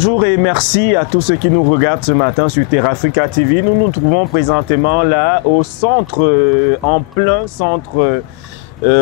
Bonjour et merci à tous ceux qui nous regardent ce matin sur Terrafrica TV. Nous nous trouvons présentement là au centre, en plein centre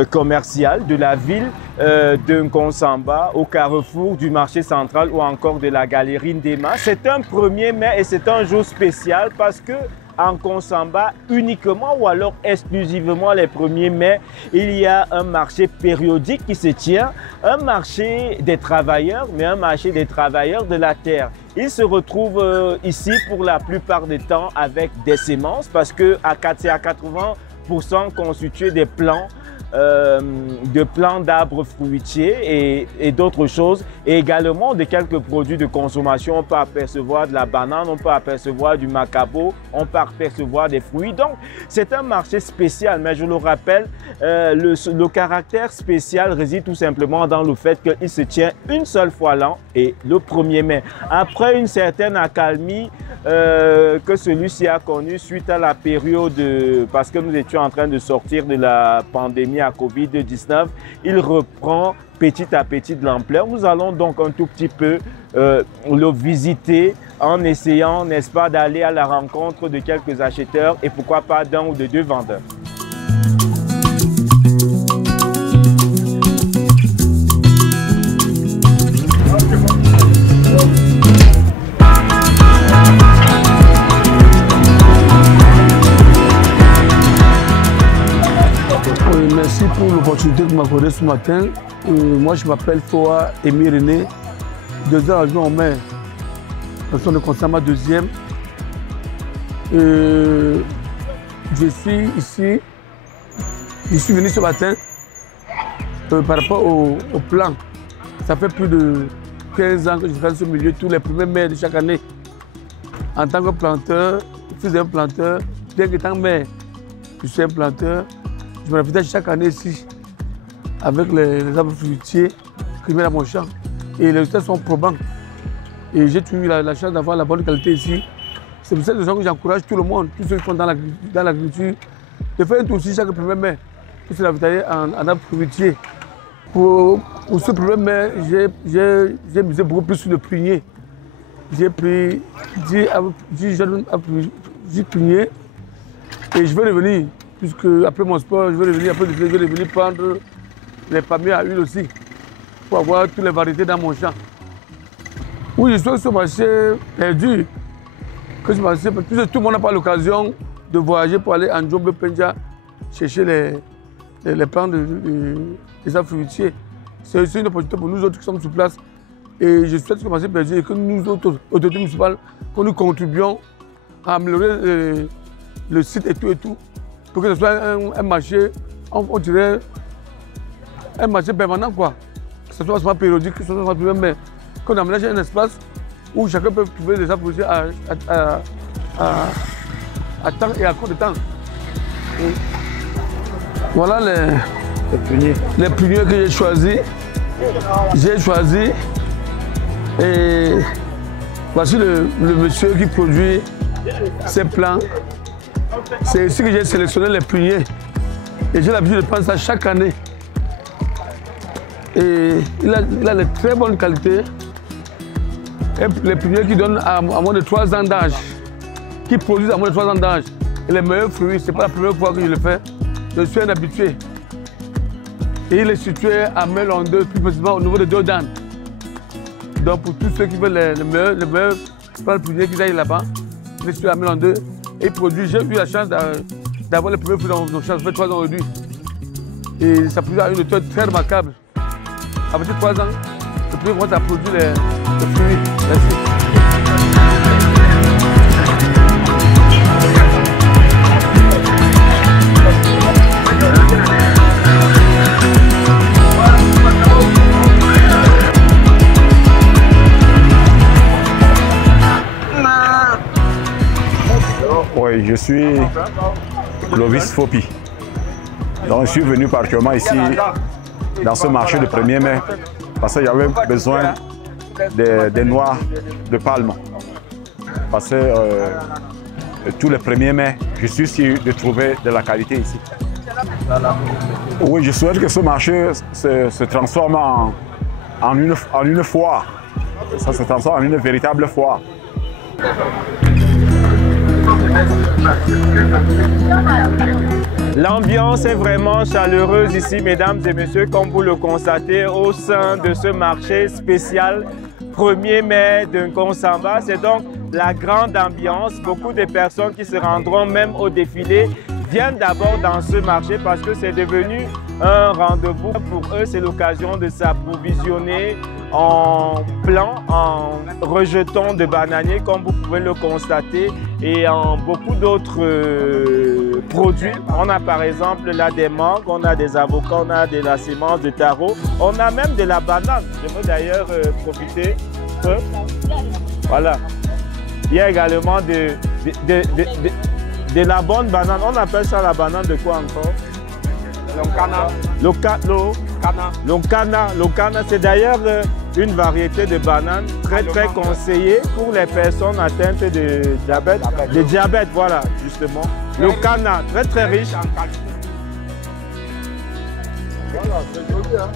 commercial de la ville de Nkonsamba, au carrefour du marché central ou encore de la galerie Ndema. C'est un 1er mai et c'est un jour spécial parce que en Nkonsamba, uniquement ou alors exclusivement les 1er mai, il y a un marché périodique qui se tient, un marché des travailleurs, mais un marché des travailleurs de la terre. Ils se retrouvent ici pour la plupart du temps avec des semences parce que c'est à 80% constitué des plants d'arbres fruitiers et d'autres choses, et également de quelques produits de consommation. On peut apercevoir de la banane, on peut apercevoir du macabo, on peut apercevoir des fruits. Donc c'est un marché spécial, mais je le rappelle, le caractère spécial réside tout simplement dans le fait qu'il se tient une seule fois l'an et le 1er mai. Après une certaine accalmie que celui-ci a connue suite à la période, parce que nous étions en train de sortir de la pandémie à Covid-19, il reprend petit à petit de l'ampleur. Nous allons donc un tout petit peu le visiter en essayant, n'est-ce pas, d'aller à la rencontre de quelques acheteurs et pourquoi pas d'un ou de deux vendeurs. Merci pour l'opportunité que vous m'accordez ce matin. Moi, je m'appelle Foa Émile René, 2 ans adjoint au maire, dans le Nkonsamba 2e. Je suis ici, je suis venu ce matin par rapport au plan. Ça fait plus de 15 ans que je fais ce milieu, tous les 1er mai de chaque année. En tant que planteur, fils d'un planteur, bien qu'étant maire, je suis un planteur. Je me réfléchis chaque année ici avec les arbres fruitiers que je mets dans mon champ. Et les résultats sont probants. Et j'ai eu la chance d'avoir la bonne qualité ici. C'est pour cette raison que j'encourage tout le monde, tous ceux qui sont dans l'agriculture, de faire un tour ici chaque 1er mai pour se ravitailler en arbres fruitiers. Pour ce 1er mai, j'ai misé beaucoup plus sur le prunier. J'ai pris 10 jeunes pruniers et je vais revenir. Puisque après mon sport, je vais revenir prendre les palmiers à huile aussi, pour avoir toutes les variétés dans mon champ. Oui, je suis sur ce marché perdu, puisque tout le monde n'a pas l'occasion de voyager pour aller en Djombe Penja chercher les plants des arbres fruitiers. C'est aussi une opportunité pour nous autres qui sommes sur place. Et je souhaite que ce marché perdu et que nous autres, autorités municipales, que nous contribuions à améliorer le site et tout. Pour que ce soit un marché, on dirait un marché permanent, quoi. Que ce soit périodique, que ce soit mais qu'on aménage un espace où chacun peut trouver des arbres à temps et à court de temps. Et voilà les pruniers que j'ai choisis. Et voici le monsieur qui produit ces plants. C'est ici que j'ai sélectionné les pruniers. Et j'ai l'habitude de prendre ça chaque année. Et il a de très bonnes qualités. Et les pruniers qui donnent à moins de 3 ans d'âge, qui produisent à moins de 3 ans d'âge. Et les meilleurs fruits, ce n'est pas la première fois que je le fais. Je suis un habitué. Et il est situé à Melonde, plus précisément au niveau de Dodan. Donc pour tous ceux qui veulent les meilleurs pruniers qui aillent là-bas, il est situé à Melonde. Et produit, j'ai eu la chance d'avoir les premiers fruits dans nos champs, ça fait 3 ans aujourd'hui. Et ça produit à une hauteur très remarquable. Après 3 ans, le premier mois, ça produit les fruits. Merci. Oui, je suis Clovis Fopi. Donc je suis venu particulièrement ici dans ce marché de 1er mai parce qu'il y avait besoin des noix de palme. Parce que tous les 1er mai, je suis sûr de trouver de la qualité ici. Oui, je souhaite que ce marché se transforme en une foire ça se transforme en une véritable foire. L'ambiance est vraiment chaleureuse ici, mesdames et messieurs, comme vous le constatez au sein de ce marché spécial 1er mai de Nkonsamba. C'est donc la grande ambiance. Beaucoup de personnes qui se rendront même au défilé viennent d'abord dans ce marché parce que c'est devenu un rendez-vous. Pour eux, c'est l'occasion de s'approvisionner en plan, en rejetons de bananiers, comme vous pouvez le constater, et en beaucoup d'autres produits. On a par exemple là des mangues, on a des avocats, on a de la sémence de taro, on a même de la banane. Je veux d'ailleurs profiter. Voilà. Il y a également de la bonne banane. On appelle ça la banane de quoi encore? L'Oncana. L'Oncana, c'est d'ailleurs une variété de banane très conseillée pour les personnes atteintes de diabète. De diabète, voilà, justement. L'Oncana, très riche. Voilà, c'est joli, hein?